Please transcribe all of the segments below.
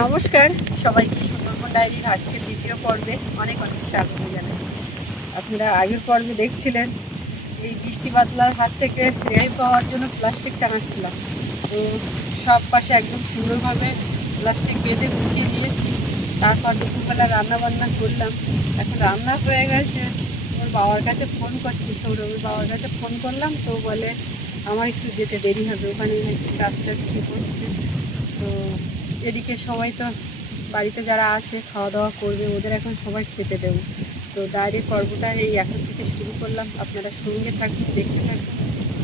নমস্কার সবাইকে, সুন্দরবন ডায়েরির আজকের দ্বিতীয় পর্বে অনেক অনেক স্বাগত জানাই। আপনারা আগের পর্বে দেখছিলেন এই বৃষ্টি বাদলার হাত থেকে রেহাই পাওয়ার জন্য প্লাস্টিক টাঙাচ্ছিলাম। তো সব পাশে একদম সুন্দরভাবে প্লাস্টিক বেঁধে গুছিয়ে দিয়েছি। তারপর দুপুরবেলা রান্নাবান্না করলাম। এখন রান্না হয়ে গেছে। ওর বাবার কাছে ফোন করছি, সৌরভের বাবার কাছে ফোন করলাম। তো বলে আমার একটু যেতে দেরি হবে, ওখানে একটু কাজ টাজ করছে। তো এদিকে সবাই তো বাড়িতে যারা আছে খাওয়া দাওয়া করবে, ওদের এখন সবাই খেতে দেবো। তো ডায়েরির পর্বটা এই এখন থেকে শুরু করলাম। আপনারা সঙ্গে থাকুন, দেখতে থাকুন।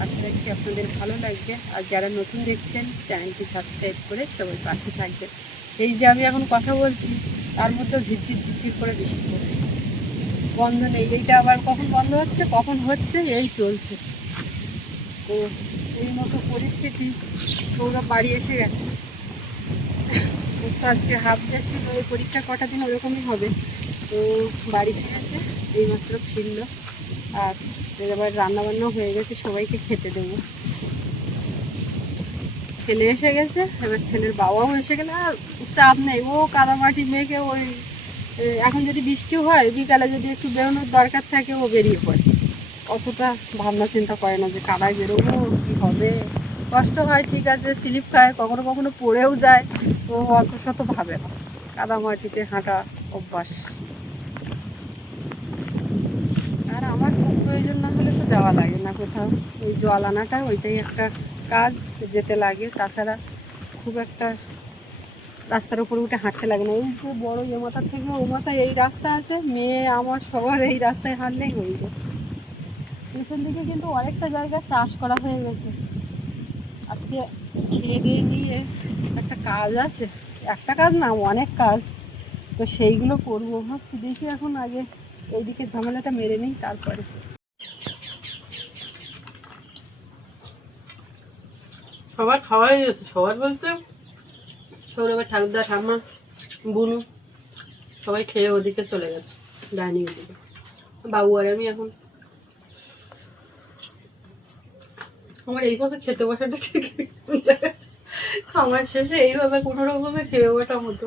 আশা রাখছি আপনাদের ভালো লাগবে। আর যারা নতুন দেখছেন চ্যানেলটি সাবস্ক্রাইব করে সবাই পাশে থাকবেন। এই যে আমি এখন কথা বলছি, তার মধ্যেও ঝিরঝির ঝিরঝির করে বৃষ্টি পড়ছে, বন্ধ নেই। এইটা আবার কখন বন্ধ হচ্ছে কখন হচ্ছে এই চলছে। তো এই মতো পরিস্থিতি। সৌরভ বাড়ি এসে গেছে। ওর তো আজকে হাফ ডে ছিল, ওই পরীক্ষা কটা দিন ওরকমই হবে। তো বাড়ি ফিরেছে, এইমাত্র ফিরলো। আর এবার রান্নাবান্নাও হয়ে গেছে, সবাইকে খেতে দেবো। ছেলে এসে গেছে, এবার ছেলের বাবাও এসে গেলে আর চাপ নেই। ও কাদামাটি মেখে ওই এখন যদি বৃষ্টিও হয়, বিকালে যদি একটু বেরোনোর দরকার থাকে ও বেরিয়ে পড়ে। অতটা ভাবনা চিন্তা করে না যে কাদায় বেরোবো কী হবে। কষ্ট হয় ঠিক আছে, স্লিপ খায়, কখনো কখনো পড়েও যায়। তো অত শত ভাবে না, কাদামাটিতে হাঁটা অভ্যাস। আর আমার খুব প্রয়োজন না হলে তো যাওয়া লাগে না কোথাও। ওই জল আনাটা ওইটাই একটা কাজ, যেতে লাগে। তাছাড়া খুব একটা রাস্তার উপরে উঠে হাঁটতে লাগে না। এই যে বড় এ মাথার থেকে ও মাথায় এই রাস্তা আছে, মেয়ে আমার সবার এই রাস্তায় হাঁটলেই হয়ে যায়। পেছন দিকে কিন্তু অনেকটা জায়গা চাষ করা হয়ে গেছে। আজকে খেয়ে দিয়ে নিয়ে একটা কাজ আছে, একটা কাজ না অনেক কাজ। তো সেইগুলো করবো ভাবছি। দেখি এখন আগে এইদিকে ঝামেলাটা মেরে নিই, তারপরে। সবার খাওয়া হয়ে গেছে। সবার বলতে সৌরভের ঠাকুরদা, ঠাম্মা, বুনু সবাই খেয়ে ওদিকে চলে গেছে ডাইনিং দিকে। বাবু আর আমি এখন। আমার এইভাবে খেতে বসাটা ঠিক খাওয়ার শেষে এইভাবে কোনো রকমে খেয়ে বসার মতো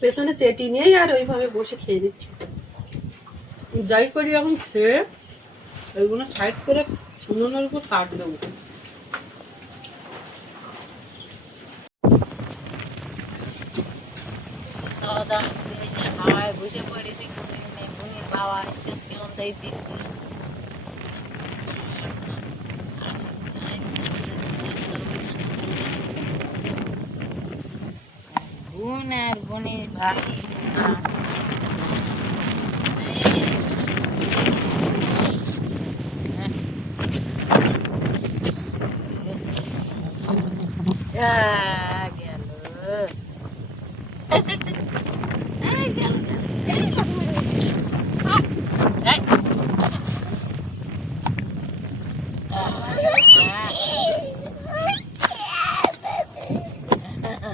পেছনে চেটি নিয়েই আর ওইভাবে বসে খেয়ে দিচ্ছি। যাই করি এখন খেয়ে ওইগুলো সাইড করে উনুনের উপর কাট দেবো। খাওয়া দাওয়া করে হাওয়ায় বসে পড়েছি। বুনির বাবা আসতেছে অন্তাই দেখতে। বোন আর বোনের ভাই আনন্দ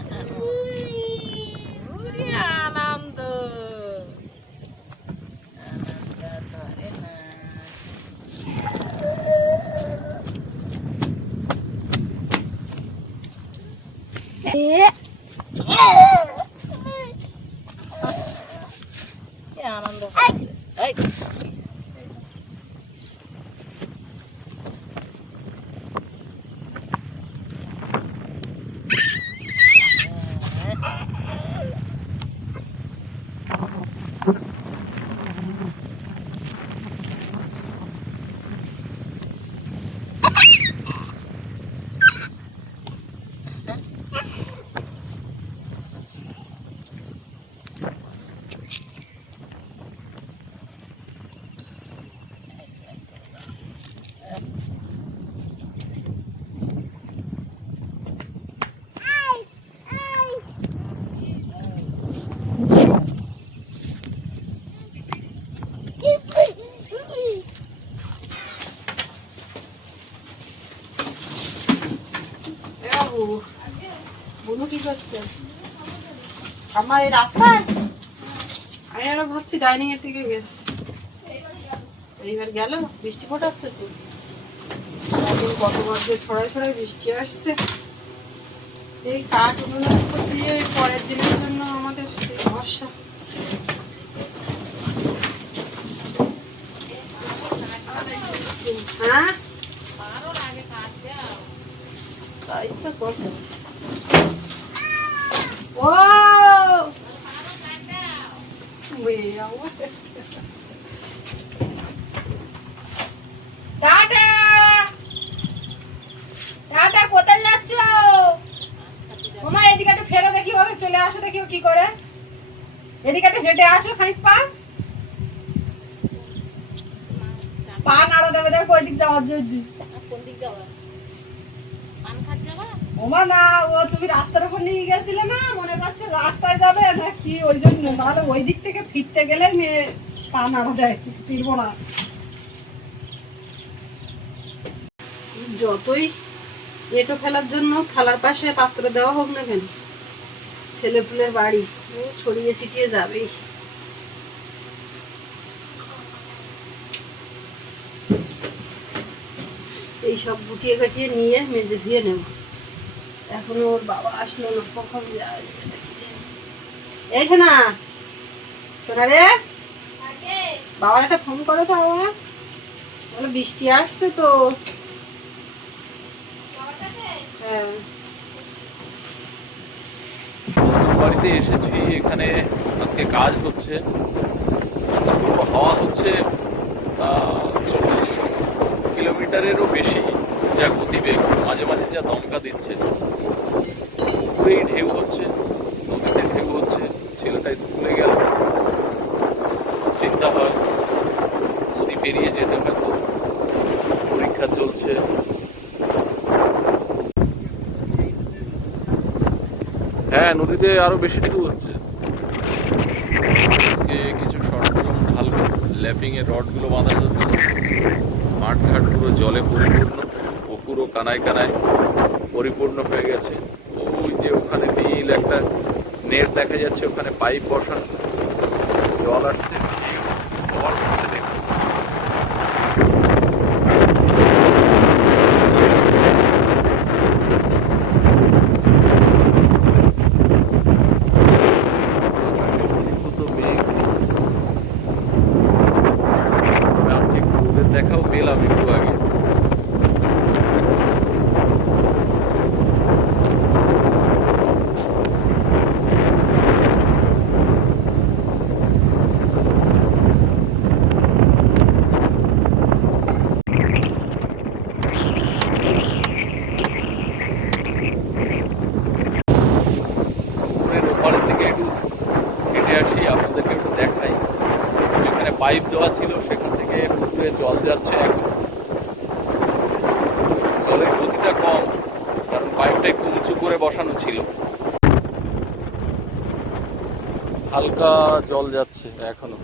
আনন্দ ধরে না। কি আনন্দ হচ্ছে। বলু কি করছে আমার এই রাস্তায়? আমি আরো ভাবছি ডাইনিং এর দিকে গেছে। এইবার গেল বৃষ্টি ফোটাচ্ছে তো। কতবার যে ছড়ায় ছড়ায় বৃষ্টি আসছে। এই কাঠ উনুনের উপর দিয়ে পরের দিনের জন্য আমাদের সমস্যা। হ্যাঁ তাই তো করতেছি। ও টাটা টাটা, কোথায় যাচ্ছ? মামা এদিকে একটু ফেরো দেখি, ভাবে চলে আসো দেখি কি করে। এদিকে একটু হেঁটে আসো খানিক পা নাড়া দেবে, দেখো ওই দিক যাওয়ার জন্য। কোন দিক যাবা? পান খাট যাবা? ওমা না, ও তুমি রাস্তার উপর নিয়ে গেছিলে না, মনে করছে রাস্তায় যাবে না কি, ওই জন্য। নাহলে ওই দিক থেকে ফিরতে গেলে মেয়ে পা নাড়া দেয়, ফিরবো না। যতই এঁটো ফেলার জন্য থালার পাশে পাত্র দেওয়া হোক না কেন, ছেলে পুলের বাড়ি, ও ছড়িয়ে ছিটিয়ে যাবেই। এইসব গুটিয়ে গাটিয়ে নিয়ে মেজে ধুয়ে নেব। এখনো ওর বাবা আসলো না, কখন যায়। এই শোনা, শোনা রে, বাবার একটা ফোন করো তো আমার, বলো বৃষ্টি আসছে তো। হ্যাঁ বাড়িতে এসেছি, এখানে আজকে কাজ হচ্ছে, হাওয়া হচ্ছে 40 কিলোমিটারেরও বেশি যা গতিবেগ, মাঝে মাঝে যা দমকা দিচ্ছে, পুরেই ঢেউ হচ্ছে, নদীতে ঢেউ হচ্ছে। ছেলেটা স্কুলে গেল, চিন্তা হয় নদী পেরিয়ে যেতে হয়তো, পরীক্ষা চলছে। হ্যাঁ, নদীতে আরো বেশি ঢেউ হচ্ছে। আজকে কিছু শর্ট ফিল্ম ঢালবে, ল্যাপিং এর রডগুলো বাঁধা হচ্ছে। মাঠঘাট পুরো জলে পরিপূর্ণ, পুকুরও কানায় কানায় পরিপূর্ণ হয়ে গেছে। ওই যে ওখানে নীল একটা নেট দেখা যাচ্ছে, ওখানে পাইপ বসানো, জল আসছে, জল হচ্ছে দেখুন। আজকে একটু রোদের দেখাও পেলাম একটু আগে। পুকুরের ওপারের থেকে একটু হেঁটে আসি, আপনাদেরকে একটু দেখাই। যেখানে পাইপ দেওয়া ছিল সেখান থেকে পুকুরে জল যাচ্ছে এখন। জলের গতিটা কম, কারণ পাইপটা একটু উঁচু করে বসানো ছিল। হালকা জল যাচ্ছে এখনো,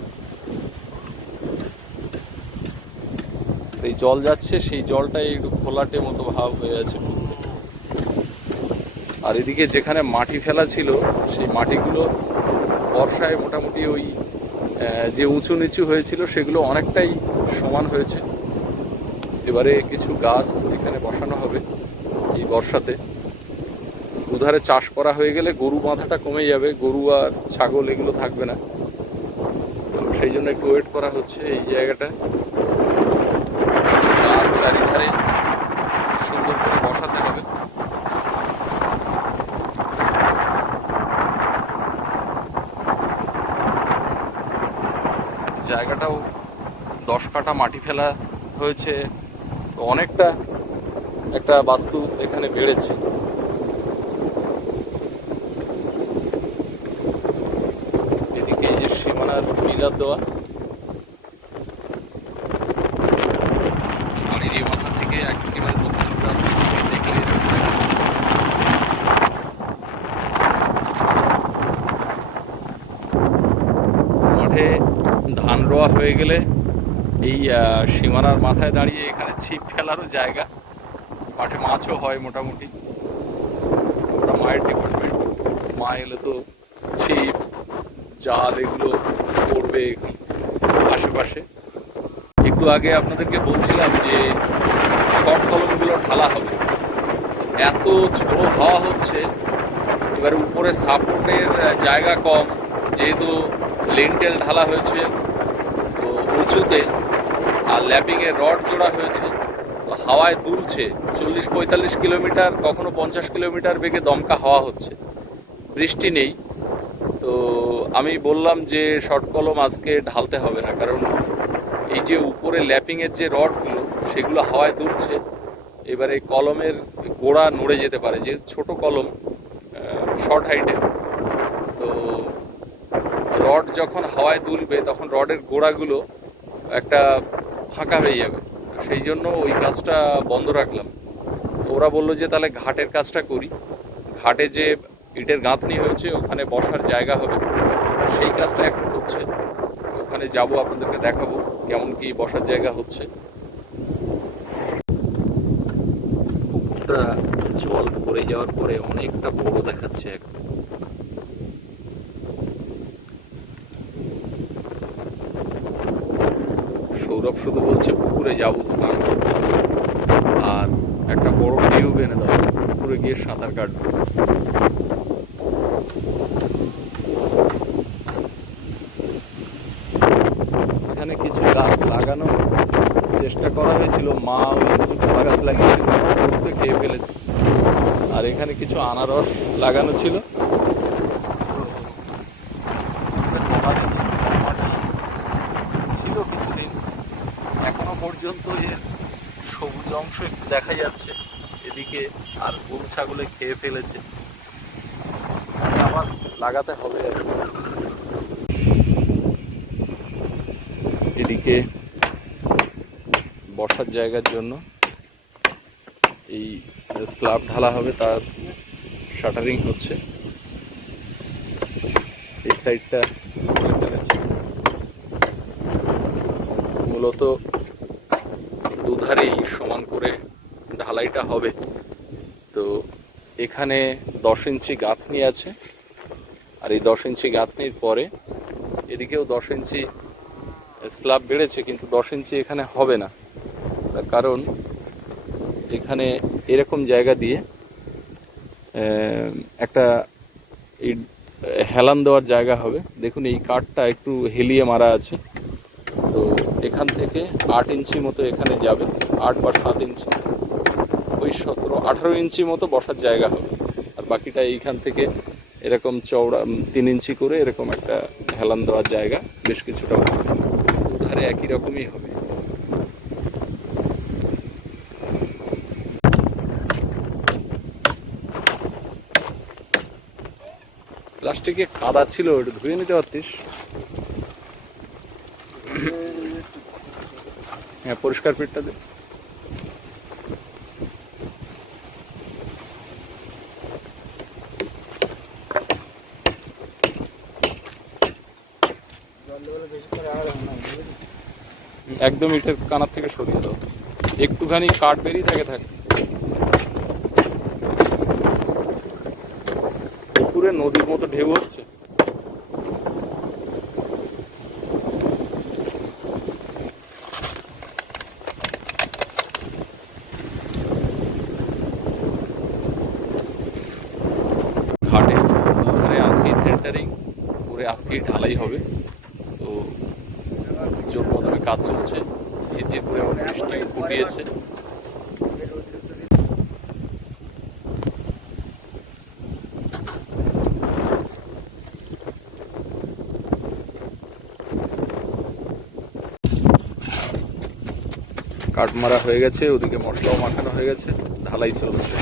এই জল যাচ্ছে, সেই জলটাই একটু ঘোলাটে মতো ভাব হয়ে আছে পুকুরে। আর এদিকে যেখানে মাটি ফেলা ছিল, সেই মাটিগুলো বর্ষায় মোটামুটি ওই যে উঁচু নিচু হয়েছিল সেগুলো অনেকটাই সমান হয়েছে। এবারে কিছু গাছ এখানে বসানো হবে এই বর্ষাতে। দুধারে চাষ করা হয়ে গেলে গরু বাঁধাটা কমে যাবে, গরু আর ছাগল এগুলো থাকবে না, তো সেই জন্য একটু ওয়েট করা হচ্ছে। এই জায়গাটা গাছ চারিধারে সুন্দর করে বসাতে হবে। জায়গাটাও 10 কাঠা মাটি ফেলা হয়েছে, তো অনেকটা একটা বাস্তু এখানে বেড়েছে। এদিকে এই যে সীমানার মিলার দেওয়া, বাড়ির এই মাথা থেকে একেবারে দক্ষিণ প্রান্ত দেখে মাঠে ধান রোয়া হয়ে গেলে এই সীমানার মাথায় দাঁড়িয়ে এখানে ছিপ ফেলারও জায়গা, মাঠে মাছও হয় মোটামুটি। ওটা মায়ের ডিপার্টমেন্ট, মা এলে তো ছিপ জাল এগুলো করবে আশেপাশে। একটু আগে আপনাদেরকে বলছিলাম যে শর্ট কলমগুলো ঢালা হবে, এত ঝোড়ো হাওয়া হচ্ছে এবারে উপরে সাপোর্টের জায়গা কম, যেহেতু লিন্টেল ঢালা হয়েছে তো উঁচুতে, আর ল্যাপিংয়ের রড জোড়া হয়েছে, তো হাওয়ায় দুলছে 40-45 কিলোমিটার, কখনো 50 কিলোমিটার বেগে দমকা হাওয়া হচ্ছে। বৃষ্টি নেই, তো আমি বললাম যে শর্ট কলম আজকে ঢালতে হবে না, কারণ এই যে উপরে ল্যাপিংয়ের যে রডগুলো সেগুলো হাওয়ায় দুলছে, এবারে কলমের গোড়া নড়ে যেতে পারে, যে ছোট কলম শর্ট হাইটের, তো রড যখন হাওয়ায় দুলবে তখন রডের গোড়াগুলো একটা ফাঁকা হয়ে যাবে, সেই জন্য ওই কাজটা বন্ধ রাখলাম। ওরা বললো যে তাহলে ঘাটের কাজটা করি, ঘাটে যে ইটের গাঁথনি হয়েছে ওখানে বসার জায়গা হবে, সেই কাজটা এখন হচ্ছে। ওখানে যাব, আপনাদেরকে দেখাবো কেমন কি বসার জায়গা হচ্ছে। পুকুরটা জল ভরে যাওয়ার পরে অনেকটা বড় দেখাচ্ছে এখন। সৌরভ শুধু বলছে পুকুরে যাবো স্নান করতে, আর একটা বড় টিউব এনে দাও, পুকুরে গিয়ে সাঁতার কাটবো। এখানে কিছু গাছ লাগানো চেষ্টা করা হয়েছিল, মা ওই কিছু কলা গাছ লাগিয়েছিল, ঘুরতে খেয়ে ফেলেছে। আর এখানে কিছু আনারস লাগানো ছিল, ছিল কিছুদিন, এখনো পর্যন্ত এর সবুজ অংশ একটু দেখা যাচ্ছে এদিকে, আর গরু ছাগলে খেয়ে ফেলেছে, আবার লাগাতে হবে। এদিকে বসার জায়গার জন্য এই স্ল্যাব ঢালা হবে, তার শাটারিং হচ্ছে। এই সাইডটা মূলত দুধারেই সমান করে ঢালাইটা হবে। তো এখানে 10 ইঞ্চি গাঁথনি আছে, আর এই 10 ইঞ্চি গাঁথনির পরে এদিকেও 10 ইঞ্চি স্ল্যাব বেড়েছে, কিন্তু 10 ইঞ্চি এখানে হবে না, তার কারণ এখানে এরকম জায়গা দিয়ে একটা হেলান দেওয়ার জায়গা হবে। দেখুন এই কাঠটা একটু হেলিয়ে মারা আছে, তো এখান থেকে 8 ইঞ্চি মতো এখানে যাবে, 8 বা 7 ইঞ্চি, ওই 17-18 ইঞ্চি মতো বসার জায়গা হবে। আর বাকিটা এইখান থেকে এরকম চওড়া 3 ইঞ্চি করে এরকম একটা হেলান দেওয়ার জায়গা বেশ কিছুটা দুধারে একই রকমই হবে। প্লাস্টিকে কাদা ছিল, ওটা ধুয়ে নিতে পারতিস। হ্যাঁ, পরিষ্কার পিঠটা দে। একদম ইটের কানার থেকে সরিয়ে দাও, একটুখানি কাঠ বেরিয়ে থাকে। পুকুরে নদীর মতো ঢেউ হচ্ছে। ঘাটে ওখানে আজকেই সেন্টারিং করে আজকেই ঢালাই হবে, তো জোর কদমে কাজ চলছে, ঝিরঝির করে বৃষ্টি ফুটিয়েছে। কাঠ মারা হয়ে গেছে, ওদিকে মশলাও মাখানো হয়ে গেছে, ঢালাই চলছে।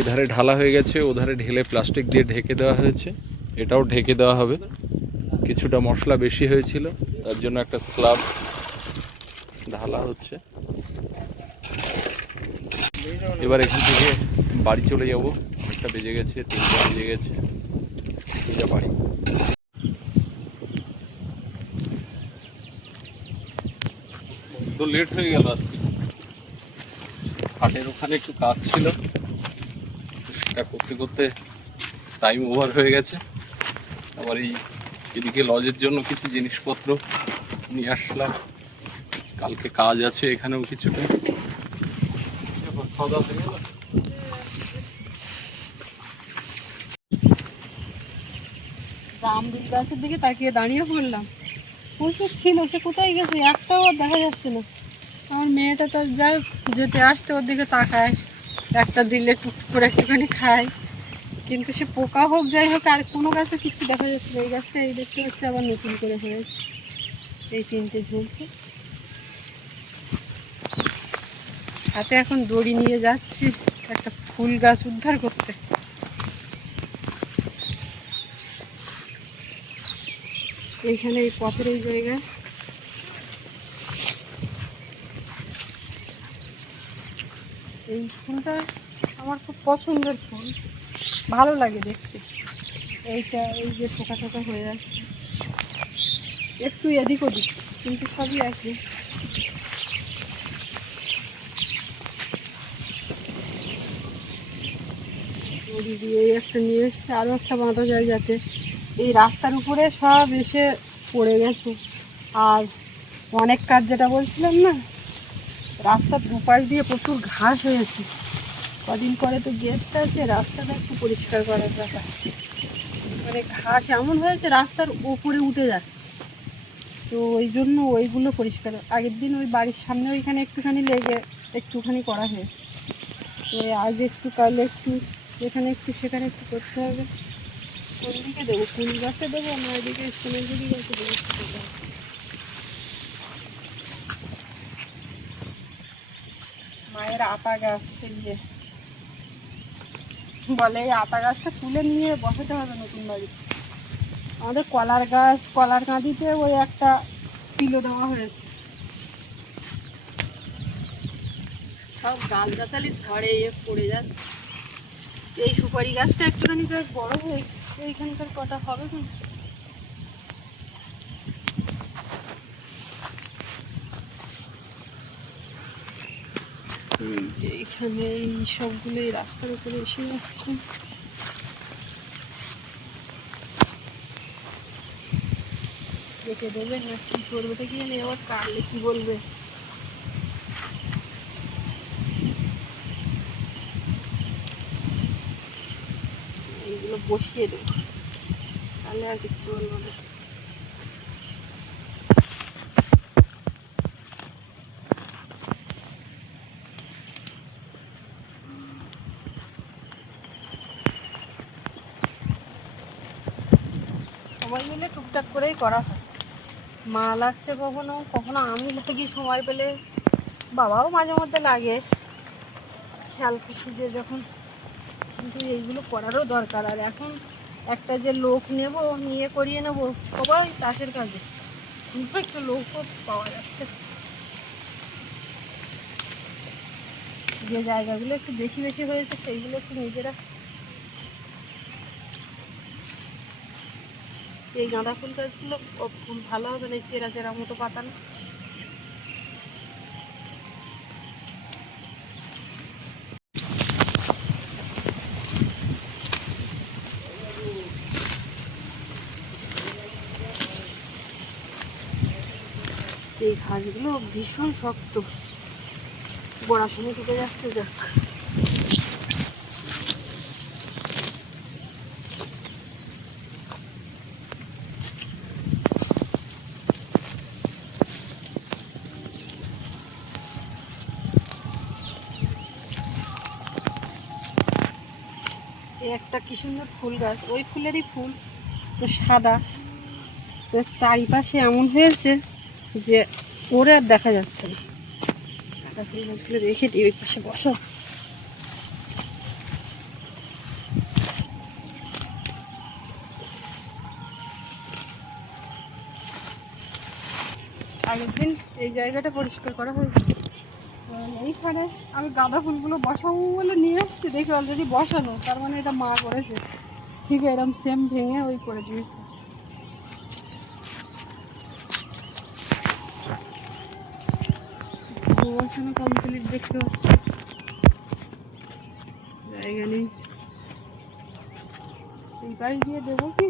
এধারে ঢালা হয়ে গেছে, ওধারে ঢেলে প্লাস্টিক দিয়ে ঢেকে দেওয়া হয়েছে, এটাও ঢেকে দেওয়া হবে। কিছুটা মশলা বেশি হয়েছিল, তার জন্য একটা স্ল্যাব ঢালা হচ্ছে। এবার এখান থেকে বাড়ি চলে যাব, অনেকটা বেজে গেছে, 3টা বেজে গেছে, বাড়ি। বড্ড লেট হয়ে গেল আজকে। হাটের ওখানে একটু কাজ ছিল, সেটা করতে করতে টাইম ওভার হয়ে গেছে। আবার এদিকে লজের জন্য কিছু জিনিসপত্র নিয়ে আসলাম, কালকে কাজ আছে এখানেও কিছুটা। খাওয়া দাওয়া হয়ে গেল? জামরুল গাছের দিকে তাকিয়ে দাঁড়িয়ে পড়লাম, প্রচুর ছিল, সে কোথায় গেছে একটাও আর দেখা যাচ্ছে না। আমার মেয়েটা তো যাই যেতে আসতে ওর দিকে তাকায়, একটা দিলে টুক করে একটুখানি খায়, কিন্তু সে পোকা হোক যাই হোক আর কোনো গাছে কিচ্ছু দেখা যাচ্ছে না। এই গাছটা এই দেখতে হচ্ছে আবার নতুন করে হয়েছে, এই 3টে ঝুলছে। হাতে এখন দড়ি নিয়ে যাচ্ছি একটা ফুল গাছ উদ্ধার করতে। এইখানে এই পথের এই জায়গায় এই ফুলটা আমার খুব পছন্দের ফুল, ভালো লাগে দেখতে। এইটা এই যে ঠোকা ঠোকা হয়ে যাচ্ছে, একটু এদিক ওদিক কিন্তু সবই একই। দড়ি দিয়ে একটা নিয়ে এসছে, আরও একটা বাঁধা যায় যাতে এই রাস্তার উপরে সব এসে পড়ে গেছে। আর অনেক কাজ যেটা বলছিলাম না, রাস্তার দুপাশ দিয়ে প্রচুর ঘাস হয়েছে। কদিন পরে তো গেস্ট আছে, রাস্তাটা একটু পরিষ্কার করার ব্যাপার। মানে ঘাস এমন হয়েছে রাস্তার উপরে উঠে যাচ্ছে, তো ওই জন্য ওইগুলো পরিষ্কার। আগের দিন ওই বাড়ির সামনে ওইখানে একটুখানি লেগে একটুখানি করা হয়েছে, তো আজ একটু কাল একটু, এখানে একটু সেখানে একটু করতে হবে। কোন দিকে দেবো, ফুল গাছে দেবো না এদিকে সোনাঝুরি গাছে দেবো? মায়ের আতা গাছ ইয়ে বলে, এই আতা গাছটা তুলে নিয়ে বসাতে হবে নতুন বাড়ি। আমাদের কলার গাছ, কলার কাঁদিতে ওই একটা পিলো দেওয়া হয়েছে, সব গাছগাছালি ঝড়ে পড়ে যাচ্ছে। এই সুপারি গাছটা একটুখানি বেশ বড় হয়েছে, এইখানকার কটা হবে না। এইখানে এই সবগুলো এই রাস্তার উপরে এসে যাচ্ছে। দেখে দেবে না কি করবে, দেখি জানি আবার কাটলে কি বলবে। এইগুলো বসিয়ে দেবো, তাহলে আর কিচ্ছু বলবো না। সবাই মিলে টুকটাক করেই করা হয়, মা লাগছে কখনো কখনো আমি লাগি সময় পেলে, বাবাও মাঝে মধ্যে লাগে খেয়াল খুশি যে যখন। কিন্তু এইগুলো করারও দরকার। আর এখন একটা যে লোক নেব, নিয়ে করিয়ে নেব, সবাই চাষের কাজে, কিন্তু একটা লোকও পাওয়া যাচ্ছে। যে জায়গাগুলো একটু বেশি বেশি হয়েছে সেইগুলো একটু নিজেরা। এই গাঁদা ফুল গাছগুলো ভালো হবে না, চেরা চেরা মতো পাতা না। এই ঘাসগুলো ভীষণ শক্ত, গোড়ার সঙ্গে ঢুকে যাচ্ছে। যাক, একটা কি সুন্দর ফুল গাছ, ওই ফুলেরই ফুল তো সাদা, তো চারিপাশে এমন হয়েছে যে ওরে আর দেখা যাচ্ছে না। সাদা ফুল গাছগুলো রেখে দিই, ওই পাশে বসো। আগের দিন এই জায়গাটা পরিষ্কার করা হয়েছে, এইখানে আমি গাঁদা ফুলগুলো বসাবো বলে নিয়ে এসেছি, দেখি অলরেডি বসানো, তার মানে এটা মা করেছে। ঠিক এরকম সেম ভেঙে ওই করে দিয়েছে। বসানো কমপ্লিট দেখতে পাচ্ছি, জায়গা নেই। এই পাশ দিয়ে দেবো কি?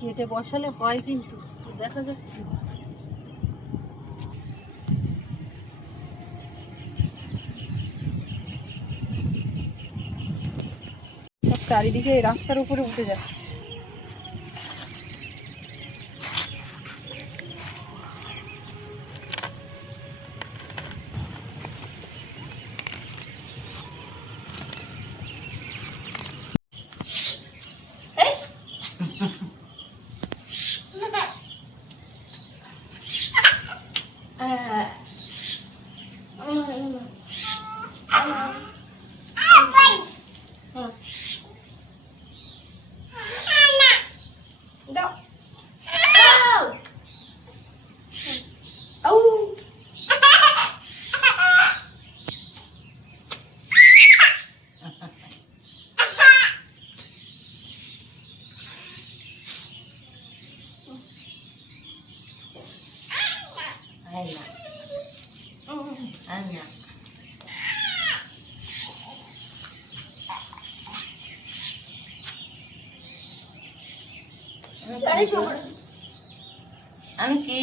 কেটে বসালে হয় কিন্তু দেখা যাচ্ছে। সব চারিদিকে এই রাস্তার উপরে উঠে যাচ্ছে। আমি কি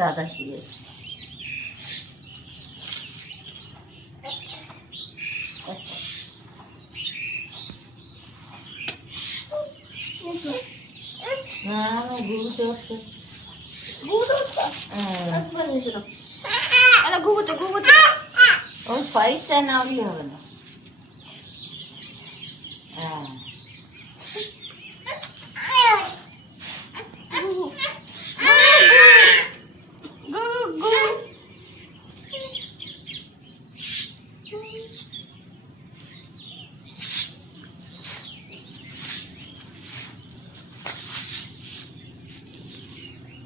দাদা শিখেছে। না ঘুরতে হচ্ছে, ওই ফাইভ চাই না হলে হবে না। হ্যাঁ